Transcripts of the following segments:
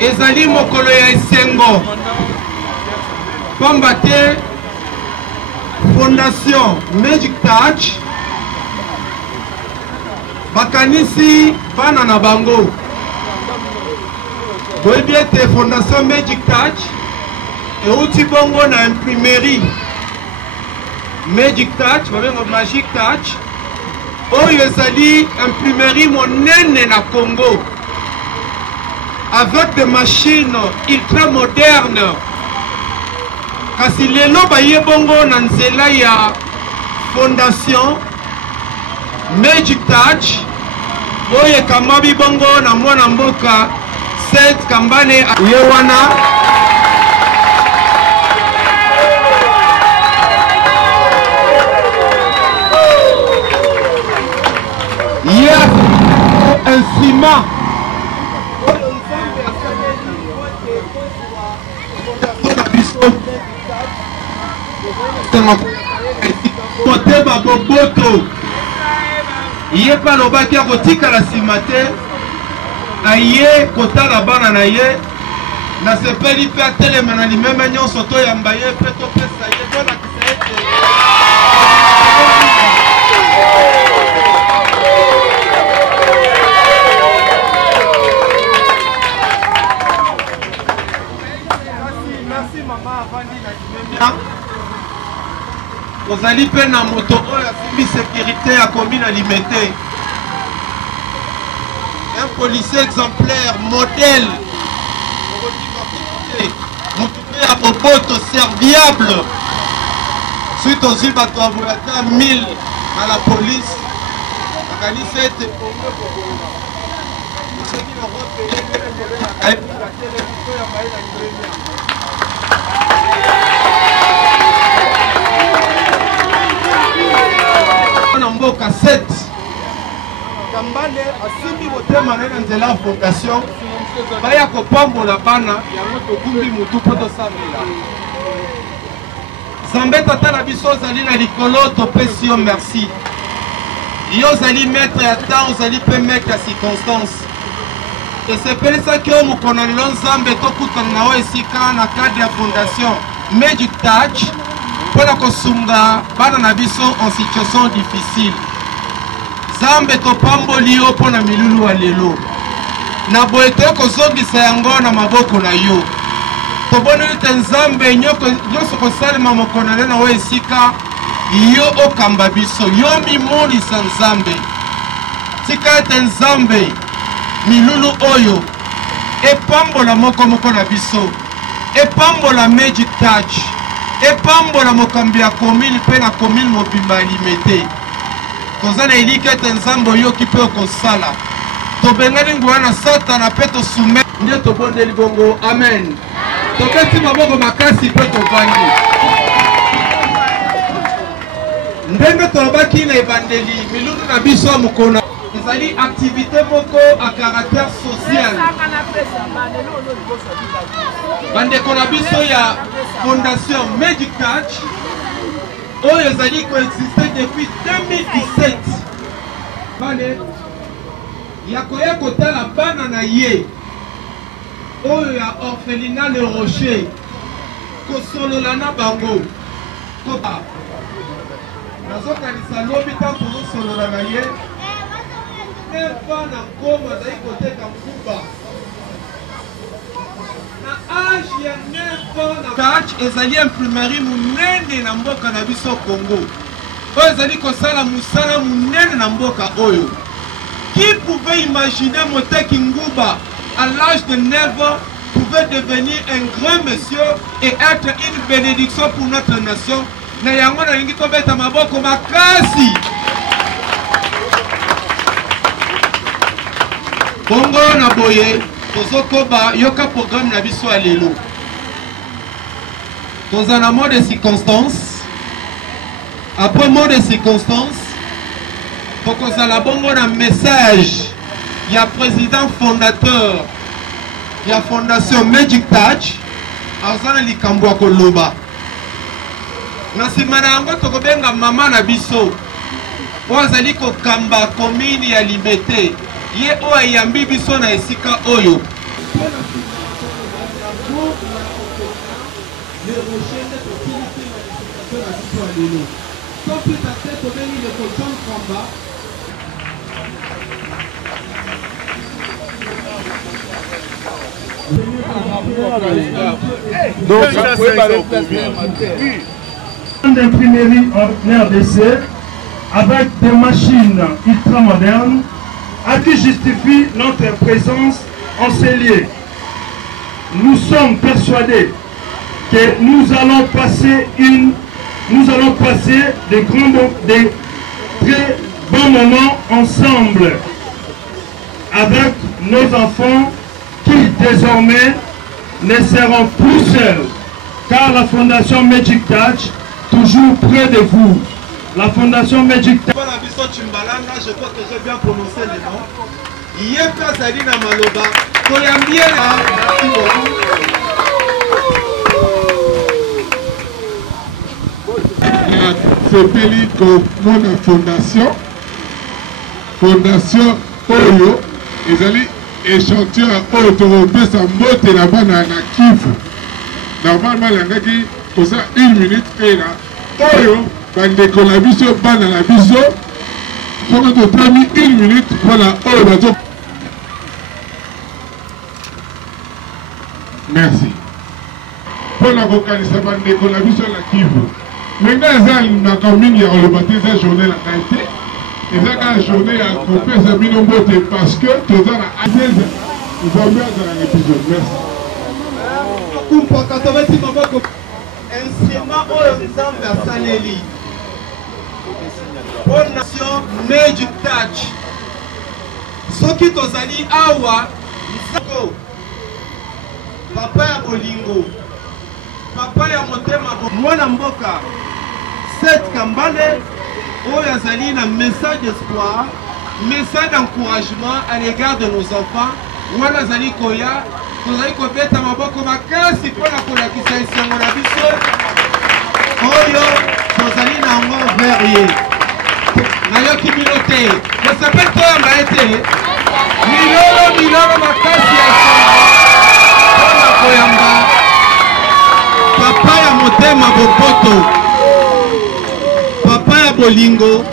ezali mokolo ya esengo pamba te fondation Magic Touch bakanisi bana na bango boyebi ete fondation Magic Touch euti bongo na imprimerie Magic Touch babenga Magic Touch oyo ezali imprimerie monene na Congo avec des machines ultra modernes kasi lelo baye bongo na nzela ya fondation Magic Touch oyo ekamabi bongo na mwana mboka Seth Kambale ye wana ye un ciment motema boboto ye pa lobaki akotikala nsima te aye kotala bana na ye nasepeli mpe atelema na limeme nyonso toyamba ye mpe topesa ye tolakisa ete ozali mpe na moto oyo asimbi sécurité akomi na limete un policier exemplaire modèle moto mpe ya boboto serviable soki tozwi bato avoyata 1000 na la police akanisi ete na mboka 7 Kambale asimbi motema na nzela ya fondation baya kopambola bana yango tokumbi mutu mpo tosambela Nzambe tata na biso ozali na likolo topesi yo merci yo ozali maître ya temps ozali mpe maître ya circonstance esepelisaki yo mokolo lelo Nzambe tokutana na yo esika na cadre ya fondation Magic Touch mpona kosunga bana na biso en situation difficile Nzambe topamboli yo mpona milulu wa lelo na boye tokozongisa yango na maboko na yo toboni ete Nzambe nyonso kosalema mokolo na lelo na yo esika yo okamba biso yo mimonisa Nzambe tika ete Nzambe milulu oyo epambola moko na biso epambola Magic Touch epambola mokambi ya commune mpe na commune mobimba ya limete toza na eliki ete Nzambe oyoki mpe okosala tobengani nguya na Satana mpe tosume nde tobondeli bongo amen topesi maboko makasi mpe tovandi ndenge tolobaki na ebandeli milulu na biso ya mokona ezali activité moko a caractère social bandeko na biso ya fondation Magic Touch oyo ezali koexiste depuis 2017 bane ya koya kotala bana na ye oyo ya orphelinat Le Rocher kosolola na bango koba nazokanisa lobi ntango tozosolola na ye nefa na ngoma azali koteka mkuba na age ya nefa na Touch ezali imprimerie munene na mboka na biso Congo oyo ezali kosala musala munene na mboka oyo qui pouvait imaginer Moteki Nguba à l'âge de 9 ans pouvait devenir un grand monsieur et être une bénédiction pour notre nation na yango na lingi tobeta maboko makasi bongo na boye tozokoba yoka programme na biso ya lelo toza na mot de circonstance après mot de circonstance tokozala bongo na message ya président fondateur ya fondation Magic Touch aza na likambo ya koloba na nsima na yango tokobenga mama na biso oyo azali kokamba commune ya Limete ye oyo ayambi biso na esika oyo. D'imprimerie en RDC avec des machines ultramodernes à qui justifie notre présence en ces lieux. Nous sommes persuadés que nous allons passer des très bons moments ensemble avec nos enfants qui désormais ne seront plus seuls, car la Fondation Magic Touch toujours près de vous. La Fondation Magic Touch. Je crois que j'ai bien prononcé le nom. Yeka Salina Maloba, Koyambiela. Sepeli comme mon fondation Oyo, ils allaient échantillon à Oyo, sa mbote là-bas na Kivu. Normalement, il y a pour ça 1 minute et là, Oyo, bandeko la biso, bana la biso, pour notre ami 1 minute, voilà, Oyo, bazo. Merci. Pour la vocalise, bandeko la biso la Kivu. Maintenant, il y a le baptême journée la qualité. Et la journée a coupé sa binombote parce que tout ça a aidé. Nous allons bien dans l'épisode. Merci. Instrument oyo nzambe asaleli po nation Magic Touch soki tozali awa nzako papa ya bolingo papa ya motema mwana mboka Seth Kambale oyo azali na message d'espoir, message d'encouragement à l'égard de nos enfants wana azali koya tozali kobeta maboko makasi mpona kolakisa esengo na biso oyo tozali na yango vers ye nayoki bino te tosepeli toyamba ye te milolo makasi ya mpona koyamba papa ya motema bopoto papa ya bolingo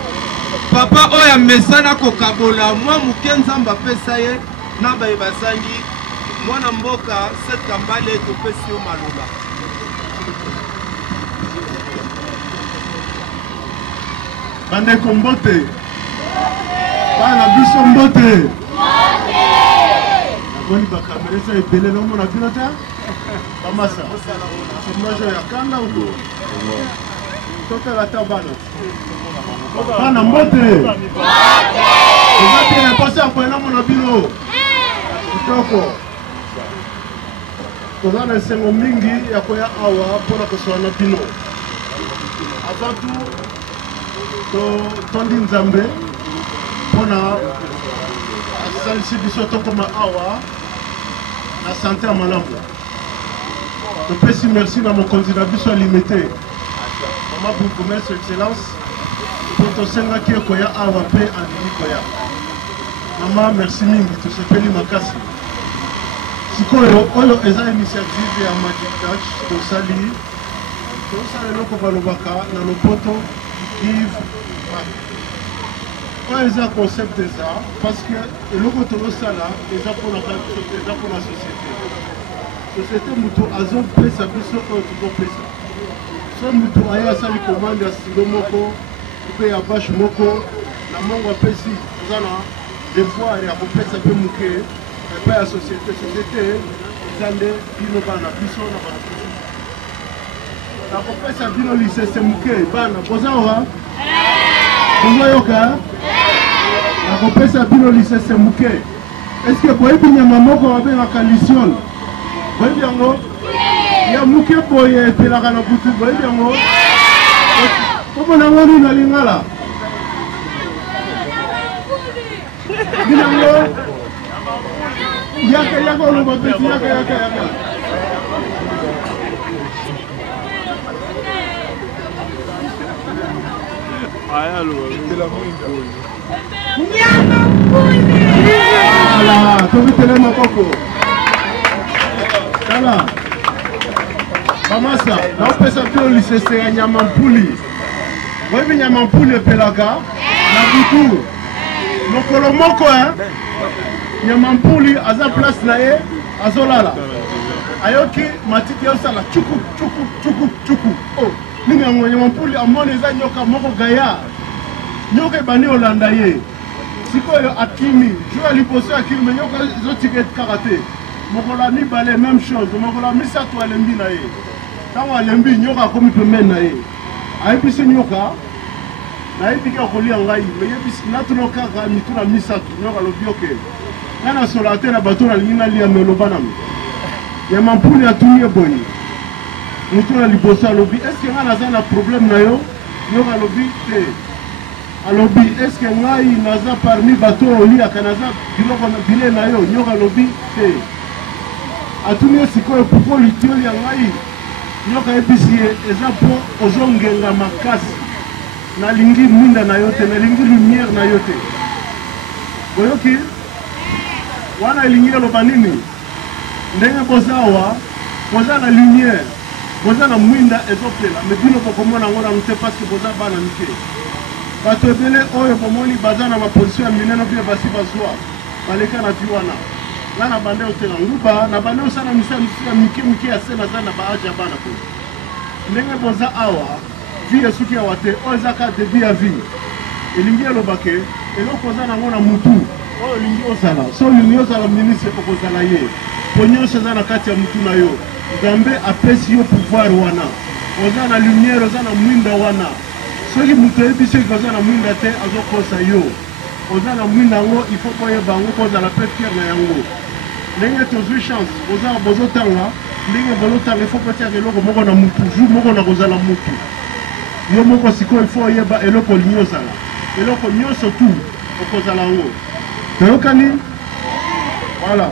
papa oyo amesana kokabola mwa moke nzambe apesa ye na baye basangi mwana mboka Seth Kambale topesi yo maloba. Bandeko mbote bana biso mbote naboni bakamera eza ebele naomona bino te bamasa somaje ya kanga uko totala ta bana mbote eza te pasi akoye namona bino kitoko toza na esengo mingi ya koya awa mpona kosola na bino avant tout tondi nzambe mpona asalisi biso tokoma awa na sante ya malamu topesi merci na mokonzi na biso alimete mama bourgmestre excellence mpo tosengaki ekoya awa mpe andimi koya mama merci mingi tosepeli makasi sikoyo oyo eza initiative ya Magic Touch tosali eloko balobaka na lopoto give back oyo eza concept eza parce que eloko tozosala eza mpona société moto azopesa biso oyo tozopesa so moto aye asali commande ya stilo moko mpe ya bashe moko na mongo apesi eza na devoir ya kopesa mpe moke epai ya société eza nde bino bana na biso na bana biso nakopesa bino lisese moke bana boza owa bozoyoka nakopesa bino lisese moke eske boyebi nyama moko babengaka lisione boyebi yango ya moke boye epelaka na butu boyebi yango komona yango nini na lingala binango yaka oloba peti yaka Ai, alô, pelo amor de Deus. Minha mãe! Voilà, tobitele mokoko. Voilà. Mamasa, naopesa pe olisese ya nyama mpuli. Webi nyama mpuli epelaka na butu. Mokolo moko nyama mpuli aza place na ye azolala. Ayoki matiti yosala chuku chuku chuku chuku. Oh, nini yango nyama mpuli amone eza nyoka moko gaya. Nyoka ebani olanda ye. Sikoyo akimi, joue liposo akimi, mais nyoka ezotika karate. Mokola mibale même chose, mokola misato alembi na ye. Tango alembi nyoka akomi pembeni na ye. Ayebisi nyoka nayebi ke okolia ngai, mais yebisi natuno kaka mituna misato nyoka alobi oke. Nga na sola te na bato nalingi nalia meloba nami. Nyama mpuli atuni eboyi. Mutuna liboso alobi, eske nga naza na problème na yo? Nyoka alobi te. Alobi, est-ce que ngai naza parmi bato oliaka naza biloko na bile na yo? Nyoka alobi te. Atuni sikoyo puko litioli ya ngai. Nyoka ebisi eza po ozongenga makasi. Nalingi mwinda na yo te, nalingi lumière na yo te. Boyoki, wana elingi eloba nini? Ndenge bozawa, boza na lumière, boza na mwinda ezopela, me bino bokomona ngo na mute parce que boza bana mike. Bato ebele oyo bomoni baza na baposition ya minene mpe basi bazwa baleka na vi wana nga na bande otela nguba na bande osala misala ya mike ya se naza na baaji ya bana po ndenge boza awa vi esuki awa te oyo ezaka debi ya vi elingi elobake eloko oza nango na mutu oyo elingi ozala so olingi ozala ministre okozala ye po nyonso eza na kati ya mutu na yo nzambe apesi yo pouvoir wana oza na lumière oza na mwinda wana soki moto yebi soki oza na mwinda te azokosa yo oza na mwinda yango ifo koyeba yango kozala mpe fiere na yango ndenge tozwi chance bozotanga ndenge bozotanga ifo kotiaka eloko moko na mutu jour moko na kozala mutu yo moko sikoyo ifo oyeba eloko olingi ozala eloko nyonso tu okozala yango toyokani voilà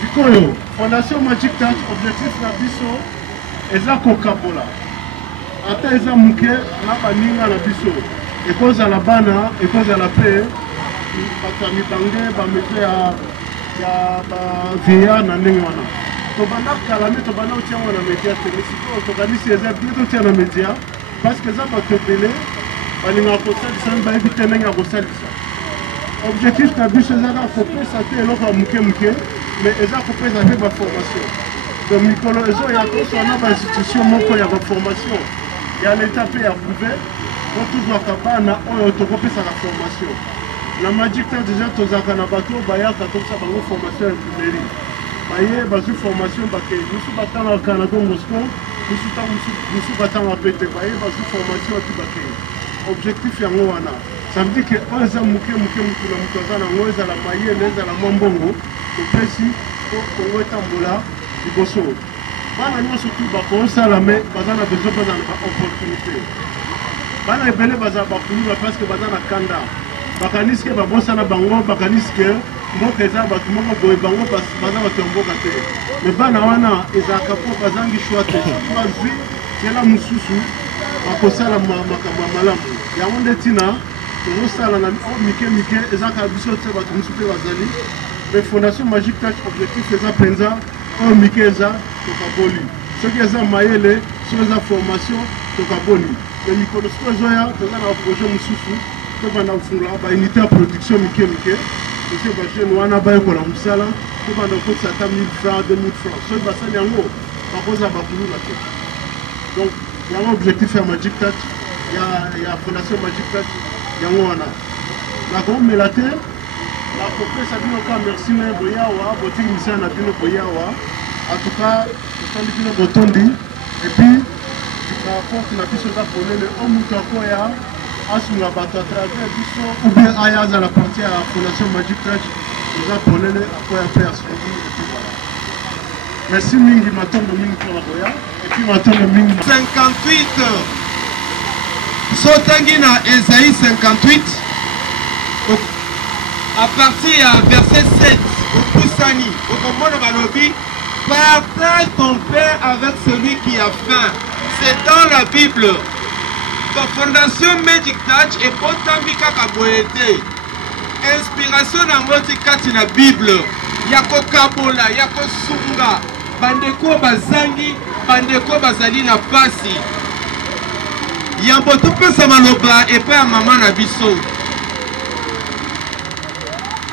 sikoyo fondation Magic Touch objectif na biso eza kokabola ata eza muke na baninga na biso ekozala bana ekozala mpe bato ya mibange bameto ya bavieya na ndenge wana tobanda kala nde tobanda otia yango na media te mais sikoyo tokanisi eza bie totia na media parce que eza bato ebele balingaka kosalisa bayebi te ndenge ya kosalisa objectif na biso ezaka kopesa te eloko ya muke muke mais eza kopesa mpe baformation donc mikolo ezoya toswana bainstitution moko ya baformation ya l'état pe ya privé po tozwaka bana oyo tokopesaka formation na Magic Touch déjà tozalaka na bato bayaka tokisa bango formation ya imprimerie baye bazwi formation bakei misu batangaka na Don Bosco misu batanga pe te baye bazwi formation ati bakei objectif yango wana ça veut dire que oyo eza muke mutu na moto aza nango ezala mayele ezala mwa mbongo topesi po kongo etambola liboso bana nyonso tu bakosala me baza na besoin baza na baopportunité bana ebele baza bakulula parce que baza na kanda bakanisi ke babosana bango bakanisi ke mboka eza bato moko boye bango baza bato ya mboka te me bana wana ezalaka po bazangi shwa te bazwi nzela mosusu bakosala makambo ya malamu yango nde ntina tozosala na mike mike ezalaka biso te bato mosusu mpe bazali mais fondation Magic Touch objectif eza mpenza oyo mike eza tokaboli soki eza mayele soki eza formation tokaboli me mikolo soki ezoya toza na baprojet mosusu tobanda kofungola baunité ya production mike mike soki bajeune wana bayekola mosala tobanda kokotisa ata 1000 francs 2000 francs soki basali yango bakozala bakulula te donc yango objectif ya Magic Touch ya fondation Magic Touch yango wana nakomela te nakopesa bino ka merci na boyawa botiki misala na bino boyawa en tout cas totondi bino botondi epuis raporte na biso eza polele o moto akoya asunga bato à travers biso ou bien aya azala parti ya fondation Magic Touch eza polele akoya mpe asungi epuis voilà merci mingi matondo mingi mpona boya epuis matondo mingi 58 sotangi na Esaïe 58 à partir ya verset 7 opusani okomona balobi partage ton pain avec celui qui a faim. C'est dans la Bible. La fondation Magic Touch est potami kaka boyete. inspiration nango ti kati na Bible ya kokabola ya kosunga bandeko bazangi bandeko bazali na pasi yambo topesa maloba epai ya mama na biso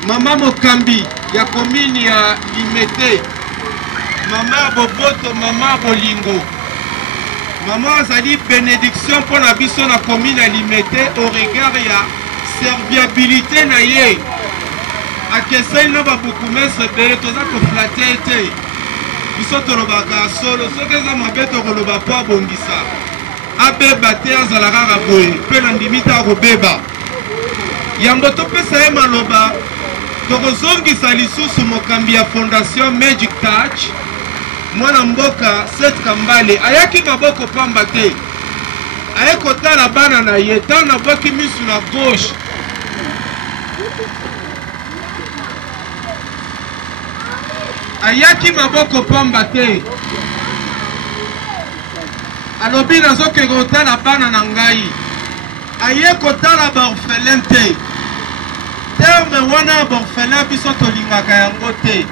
mama mokambi ya komini ya Limete mama ya boboto mama ya bolingo mama azali bénédiction pour na biso na komini ya Limete au regard ya serviabilité na ye akesai na babukumese ebele toza koflate ete biso tolobaka solo soki eza mabe tokoloba mpo abongisa abeba te azala kaka boye mpe na ndimi te akobeba yango topesa ye maloba tokozongisa lisusu mokambi ya fondation Magic Touch mwana mboka Seth Kambale ayaki maboko pamba te aye kotala bana na ye ntango nabwaki misu na gauche ayaki maboko pamba te alobi nazokende kotala bana na ngai aye kotala baorphelin te terme wana ya baorphelin biso tolingaka yango te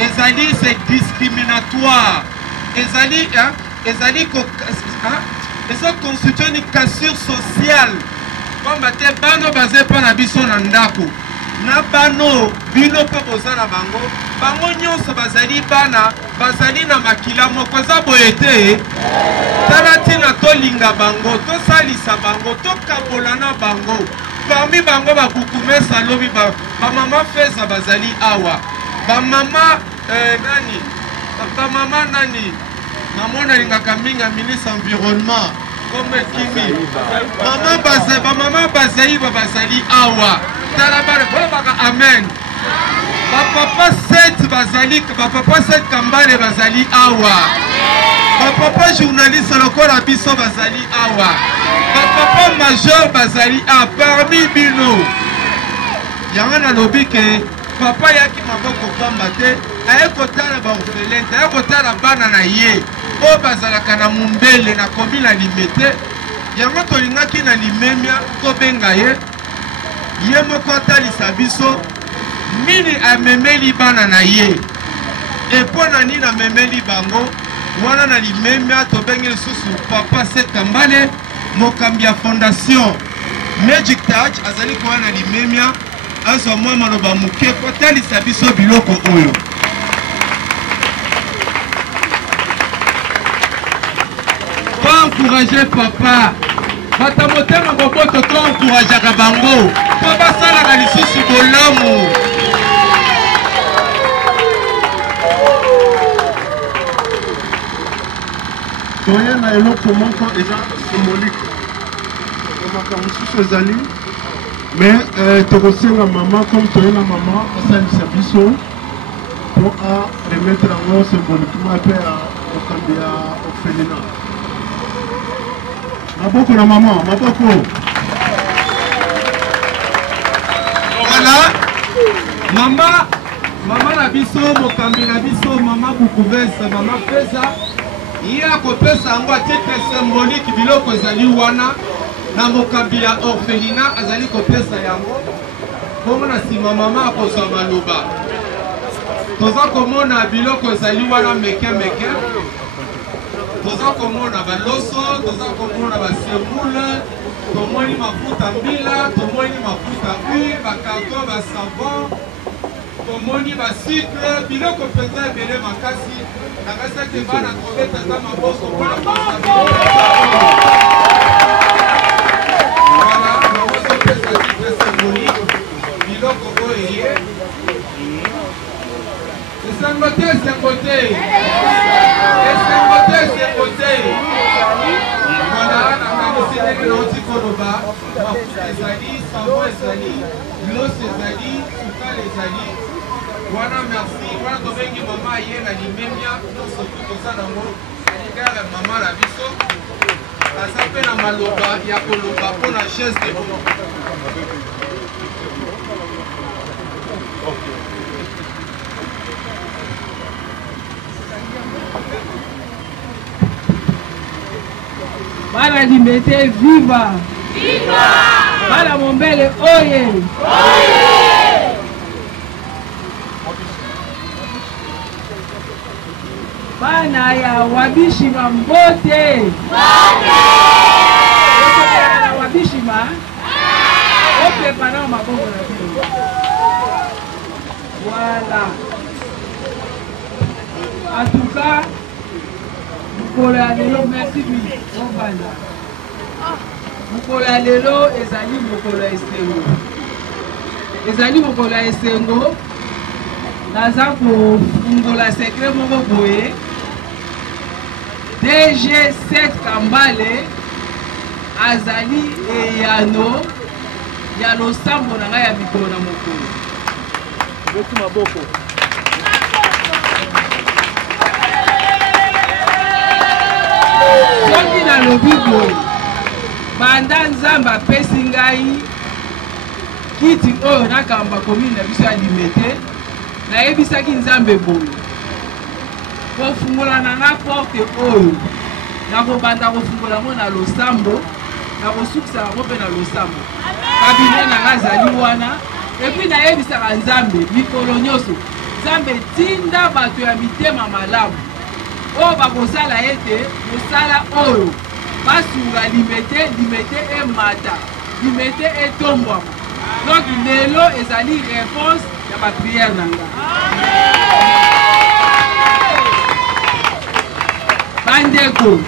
ezali c'est discriminatoire ezali eza constitue une cassure sociale pamba te bano baza epa na biso na ndako na bano bino mpe boza na bango bango nyonso bazali bana bazali na makila moko eza boye te tala ntina tolinga bango tosalisa bango tokabola na bango parmi bango babukumesa alobi bamama feza bazali awa bamama nani mama nalingaka mingi ya ministre environnement comme kimi bamama bazaiba bazali awa tala bana bolobaka amen bapapa 7 bazali bapapa 7 Kambale bazali awa bapapa journaliste lokola biso bazali awa bapapa major bazali a parmi bino yango nalobi ke papa yaki maboko pamba te aye kotala baorphelin te aye kotala bana na ye oyo bazalaka na mundele na komi na Limete yango tolingaki na limemia tobenga ye ye moko atalisa biso nini amemeli bana na ye epo na nini amemeli bango wana na limemia tobengi lisusu papa Seth Kambale mokambi ya fondation Magic Touch azali koya na limemia azwa mwa maloba moke kotalisa biso biloko oyo encourager papa bata motema boboto to encourageaka bango po basalaka lisusu bolamu toye na eloko moko eza symbolique makambo mosusu ezali mais tokosenga mama comme toye na mama asalisa biso po aremettre yango symboliquement mpe ya mokambi ya orphelinat maboko na mama maboko voilà mama na biso mokambi na biso mama Bukuvese mama Feza ye akopesa yango atitre symbolique biloko ezali wana na mokambi ya orphelinat azali kopesa yango bongo na nsima mama akozwa maloba toza komona biloko ezali wana meke toza komona baloso toza komona basemule tomoni mafuta mbila tomoni mafuta huile bakarton basavon tomoni basucre biloko mpenza ebele makasi nakasi ete bana kobetaka maboko mpona voilà nakozopesa titre symbolique biloko oyo ye esengo te voilà nakanisi ndenge nauti koloba mafuta ezali savon ezali gloss ezali sukale ezali wana merci wana tobengi mama ye na limemia nyonso tu toza nango aligare mama na biso aza mpe na maloba ya koloba mpona geste Bana Limete, viva! Viva! Bana Mombele, oye! Oye! bana ya Wabishima mbote. Wabishima ope pana mabongo na bino. Voilà. En tout cas, mukolo ya lelo, merci bien. Mukolo ya lelo ezali mukolo ya esengo. Ezali mukolo ya esengo. Naza kofungola secret moko boye. DG7 Kambale azali eyano ya losambo na ngai ya mikolo na mokolo. Botu maboko. Soki na lobi boye banda Nzambe apesi ngai kiti oyo nakamba komine na biso ya Limete, nayebisaki Nzambe boye kofungola na nga porte oyo nakobanda kofungola ngo na losambo, nakosukisa yango mpe na losambo. Kabine na nga azali wana. Epi nayebisaka Nzambe mikolo nyonso, Nzambe tinda bato ya mitema malamu oyo bakosala ete mosala oyo basunga Limete emata, Limete etombwama. Donc lelo ezali réponse ya ba prière na nga. Bandeko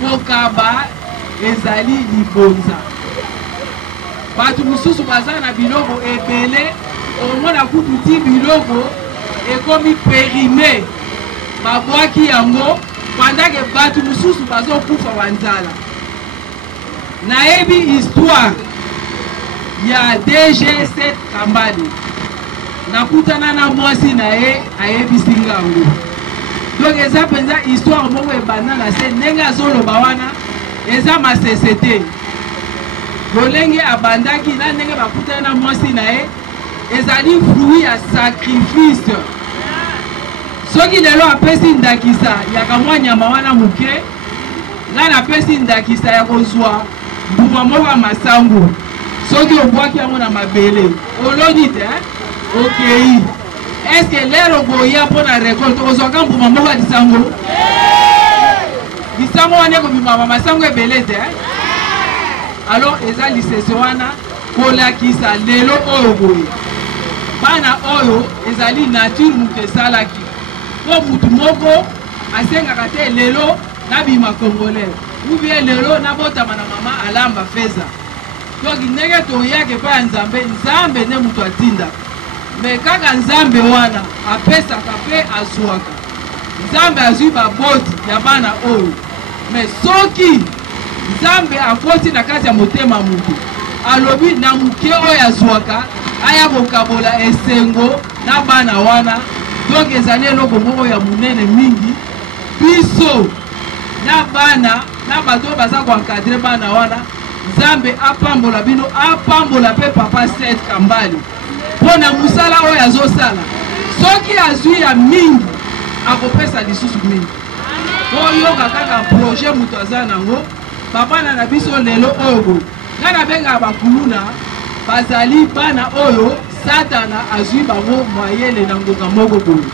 kokaba ezali libonza. Bato mususu baza na biloko ebele, omona kutu ti biloko ekomi périmé. Babwaki yango pendant bato mususu bazokufa wanzala. Nayebi histoire ya DG7 Kambale. Nakutana na mwasi na ye ayebisi ngango. Donc eza penza histoire moko ebanda na se ndenge azoloba wana eza masesete. Bolenge abandaki na ndenge bakutana na mwasi na ye ezali fruit ya sacrifice. Soki lelo apesi ndakisa ya kamwa nyama wana muke, nga napesi ndakisa ya kozwa mbuma moko masango. Soki obwaki yango na mabele oloni te okei. Est-ce que lero boya pona récolte ozwaka mbuma moko disango? Disango wana kobima masango ebele te. Alors eza lisese wana kolakisa lelo oyo boye bana oyo ezali nature mutu esalaki po mutu moko asengaka te lelo nabima congolais ou bien lelo nabotama na mama alamba feza. Donc ndenge toyake pa ya Nzambe, Nzambe ne mutu atinda me kaka Nzambe wana apesaka pe azwaka. Nzambe azwi baboti ya bana oyo me soki Nzambe akoti na kati ya motema mutu alobi na muke oyo azwaka aya kokabola esengo na bana wana. Donc ezali eloko moko ya munene mingi biso na bana na bato baza koencadre bana wana. Nzambe apambola bino, apambola pe papa 7 Kambale pona musala oyo azosala. Soki azwi ya mingi akopesa lisusu mingi. Oyoka kaka projet mutu aza nango. Papa na biso lelo oyo ngana benga bakuluna bazali bana oyo Satana azwi bango mayele na ngonga moko boye.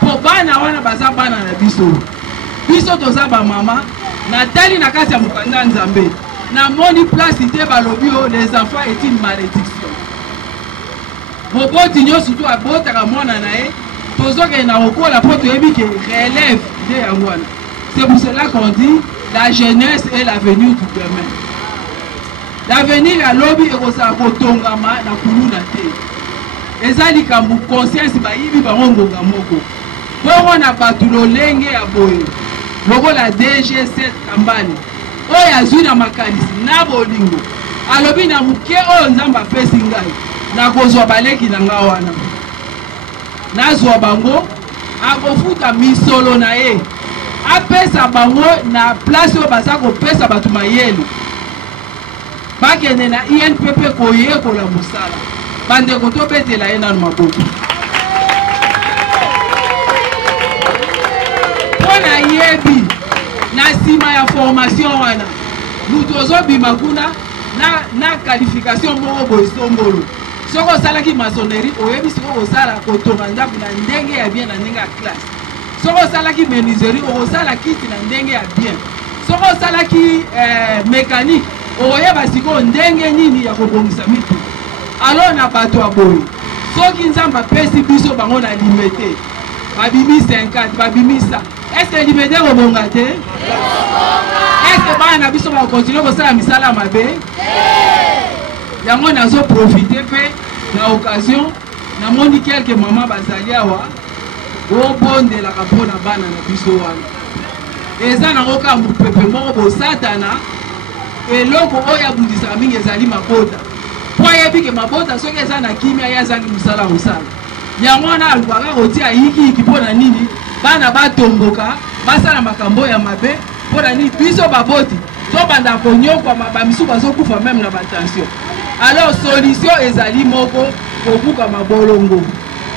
Po bana wana baza bana na biso. Biso toza ba mama na tali na kati ya mukanda Nzambe. Na moni place ite balobi o les enfants est une malédiction. Boboti nyoso to abotaka mwana na ye tozoke na okola po toyebi ke relève de yangwana. C'est pour cela qu'on dit la jeunesse est l'avenir du demain. L'avenir ya lobi ekosa kotongama na kuluna te. Ezali kambu conscience bayibi bango ngonga moko. Bongo na bato lolenge ya boye. Logo la DG7 Kambale. Oyo azwi na makanisi na bolingo. Alobi na muke oyo Nzambe apesi ngai. Na kozwa baleki na nga wana. Nazwa bango akofuta misolo na ye. Apesa bango na place oyo baza kopesa bato mayele. Bakende na INPP koyekola mosala. Bandeko tobetela ye nanu maboko. Pona yebi na sima ya formation wana mutu ozobima kuna na qualification moko boye sombolo. Soko osalaki maçonnerie oyebi siko osala kotonga ndako na ndenge ya bien na ndenge ya classe. soki osalaki menuiserie okosala kiti na ndenge ya bien, soki osalaki mécanique okoyeba sikoyo ndenge nini ya kobongisa mitu. Alors na bato ya boye soki nzambe apesi biso bango na limete babimi 50 babimi 100, est-ce que limete kobonga te? Est-ce que bana na biso bakontinue kosala misala mabe? Yango nazo profite mpe na occasion namoni kelke mama bazali awa obondelaka mpona bana na biso wana. Eza nango kaka mopepe moko bosatana eloko oyo abundisaka mingi ezali mabota. Po ayebi ke mabota soki eza na kimia ye azangi mosala kosala. Yango wana alukaka kotia yikiyiki mpona nini bana batomboka basala makambo ya mabe mpona nini biso baboti tobanda konyokwama bamisu bazokufa meme na batension. Alors solution ezali moko kobuka mabolongo.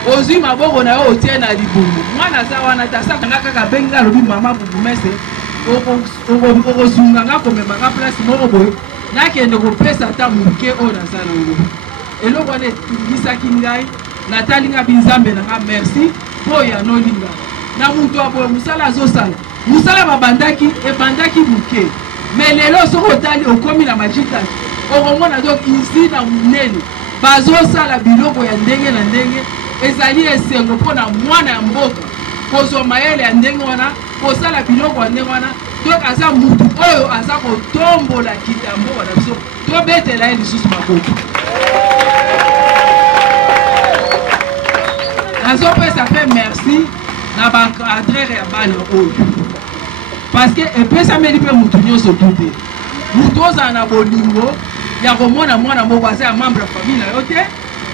Ozwi maboko na yo otie na libungu. Mwana za wana tasaka kaka bengi alobi mama bubumese okozunga nga komemaka place moko boye nakende kopesa ata moke oyo naza nango. Eloko wana etungisaki ngai natali nga binzambe na nga merci mpo yanoli nga na mutu aboye mosala azosala mosala babandaki ebandaki moke me lelo soki otali okomi na majitaki okomona donc ici na munene bazosala biloko ya ndenge na ndenge ezali esengo mpona mwana ya mboka kozwa mayele ya ndenge wana kosala biloko ya ndenge wana donc aza mutu oyo aza kotombola kita ya mboka na biso tobetela ye lisusu makoto. Nazopesa mpe merci na baencadrere ya bana oyo parce que epesameli mpe mutu nyonso tu te. Mutu ozala na bolingo ya komona mwana moko aza ya membre ya famille na yo te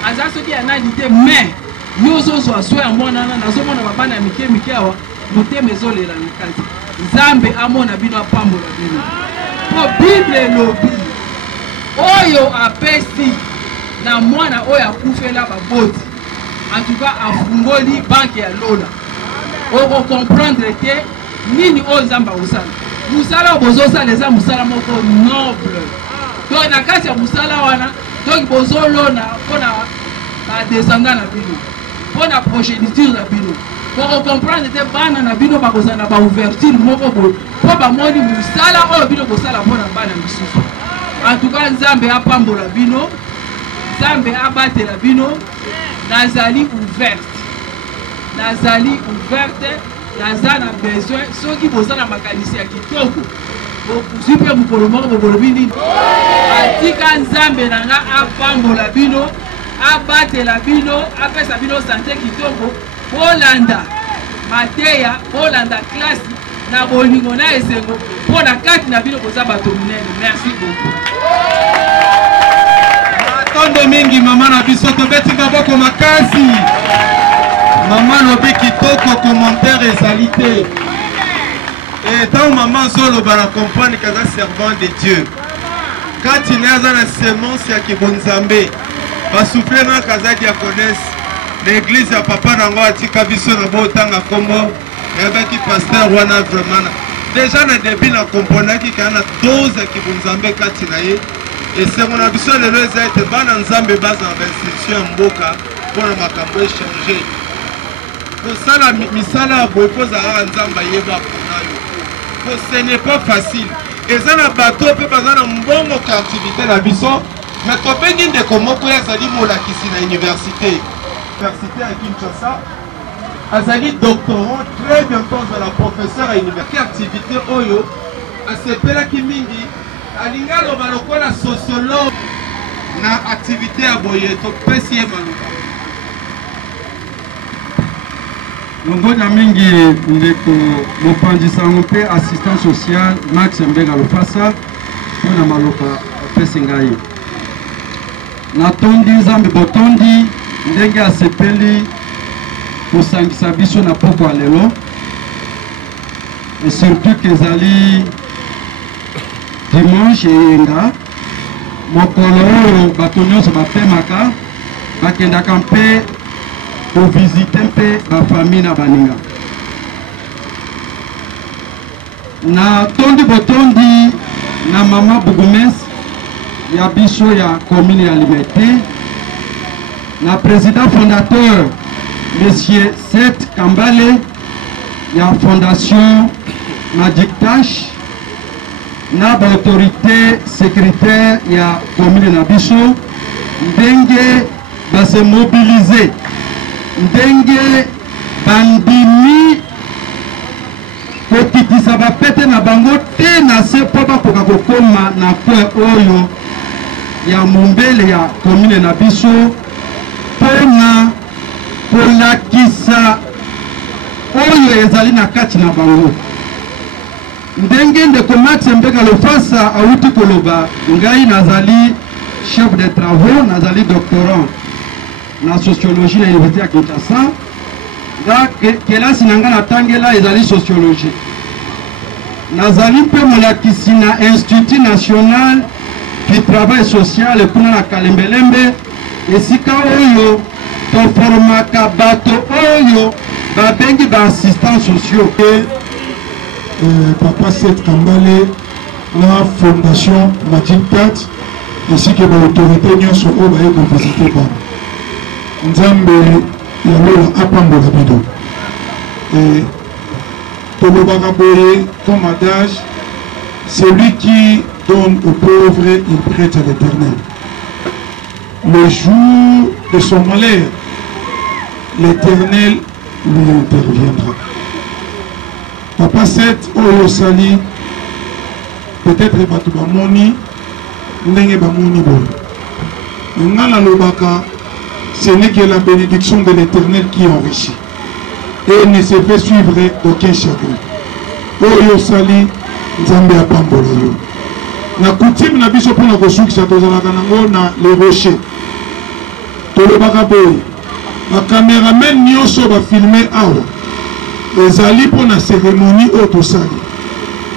aza soki ya nani te mais nyonso ozwa so ya mwana wana nazomona babana ya mike mike awa motema ezolela na kati. Nzambe amona bino apambola bino po Bible elobi oyo apesi na mwana oyo akufela baboti en tout cas afungoli banke ya lola oko comprendre ke nini oyo nzambe akosala. Musala oyo bozosala eza musala moko noble donc na kati ya musala wana donc bozolona mpona badescendant na bino mpona progéniture na bino poko comprendre te bana na bino bakozala na baouverture moko boye mpo bamoni musala oyo bino kosala mpona bana misusu. En tout cas nzambe apambola bino, nzambe abatela bino. Nazali ouverte, naza na besoin soki bozala makanisi ya kitoko bozwi mpe mokolo moko bokolobi nini atika nzambe na nga apambola bino abatela bino apesa bino sante kitoko bolanda mateya bolanda klasi na bolingo na esengo mpona kati na bino koza bato minene. Merci beaucoup. Tondo mingi mama na biso tobeti maboko makasi. Mama lobi kitoko commentaire ezali te. Et tant maman zolo bana comprendre kaza servant de Dieu. Quand il est dans la semence ya kibonzambe basouffle na kaza diaconesse l'église ya papa nango atika biso na botanga kombo ebaki pasteur wana vraiment déjà na début na comprendre ki kana dose ya kibonzambe kati na ye. Et c'est mon ambition de nous être bana nzambe base en institution mboka pour makambo échanger. Pour ça la misala boypoza nzamba yeba konayo. Ce n'est pas facile. Et ça na bateau peut pas na mbongo activité na biso, mais to bengi de komoko ya zali mola kisi na université. Université à Kinshasa. Azali doctorant très bientôt à la professeure à université activité oyo asepela kimingi alingalo balokola sociologue na activité ya boye to pesi maluka Longonya mingi ndeko mopanzi sango pe assistant social Max Mbenga Lopasa pona maloka pesi ngai na tondi nzambe botondi ndenge asepeli kosangisa biso na poko alelo et surtout kezali dimanche yenga mokolo oyo bato nyonso bapemaka bakendaka mpe kovisite mpe bafamille na baninga na tondi botondi na mama Bugumes ya biso ya commune ya Limete na président fondateur monsieur Seth Kambale ya fondation Magic Tash na ba autorité sécuritaire ya commune na biso ndenge ba se mobiliser ndenge bandimi kokitisa bapete na bango te na se mpo bakoka kokoma na coin oyo ya mombele ya commune na biso mpona kolakisa oyo ezali na kati na bango ndenge ndeko Max Mbeka Lofasa awuti koloba ngai nazali chef de travaux nazali doctorant na sociologie na université ya Kinshasa nga kelasi na nga natangela ezali sociologie nazali mpe molakisi na institut national du travail social kuna na Kalembelembe esika oyo toformaka bato oyo babengi baassistants sociaux. Papa Seth Kambale, la fondation Magic Tash, ainsi que l'autorité nyonso oyo baye kovisite bango. Nzambe yalola apambola bido. Tolobaka boye comme adage, celui qui donne aux pauvres, il prête à l'Éternel. Le jour de son malheur, l'Éternel lui interviendra. Papa Seth Oyo Sali, peut-être batu bamoni, ndenge bamoni boy. Ngana lobaka, ce n'est que la bénédiction de l'Éternel qui enrichit. Et ne se fait suivre d'aucun chagrin. Oyo Sali, Nzambe apambola yo. Na coutume na biso pona kosukisa tozalaka nango na les rochers. Tolobaka boy. La caméraman nyonso ba filmer awa. Ezali pona cérémonie oyo tosali.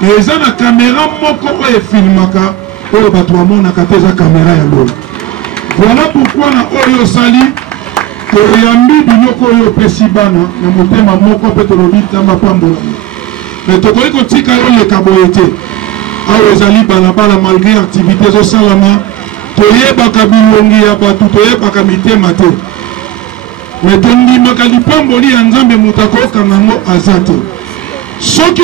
Mais eza na caméra moko oyo efilmaka oyo bato bamonaka te eza caméra ya lola. Voilà pourquoi na oyo osali toyambi biloko oyo opesi bana na motema moko mpe tolobi Nzambe apambola yo. Mais tokoki kotika yo leka boye te. Awa ezali balabala malgré activité ezosalama toyebaka bilongi ya bato toyebaka mitema te. Mais tondimaka lipamboli ya Nzambe moto akokanga ngo aza te. Soki